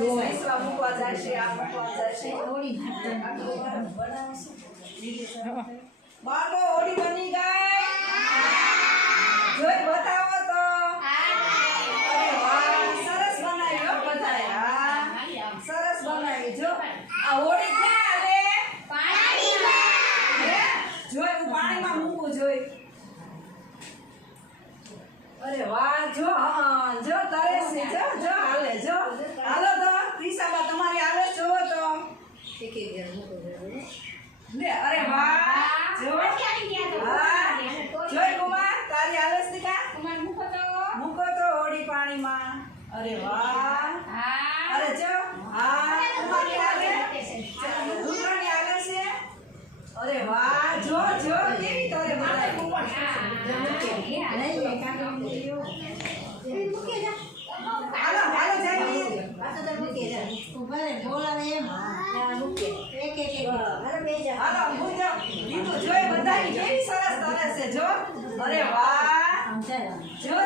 વિશ્વા મૂકવા જશે આ મૂકવા જશે બાળકો હોળી બની ગઈ જોઈ બતાવો તો અરે વાહ સરસ બનાવી હો બધાએ હા સરસ બનાવી જો આ હોળી ક્યાં આવે પાણીમાં જોઈ હું પાણીમાં મૂકું જોઈ અરે વાહ જો હા જો તરે છે જો જો હાલે જો હાલો તો ત્રિશાબા તમારી આવે જોવો તો લે અરે વાહ જો હા જોઈ કુમાર તારી હાલે છે કા કુમાર મૂકો તો હોળી પાણીમાં અરે વાહ અરે જો હા તમારી આવે દૂધરાની આવે છે અરે વાહ જો જો કેવી તરે બનાવી કુમાર હાલો હાલો જઈ આ તો મૂકી દે ઉભા રે બોલાવે એમ હા મૂકી એક હાલો બેજા હાલો મૂકો લીધું જોઈ બધાની કેવી સરસ તરે છે જો અરે વાહ જો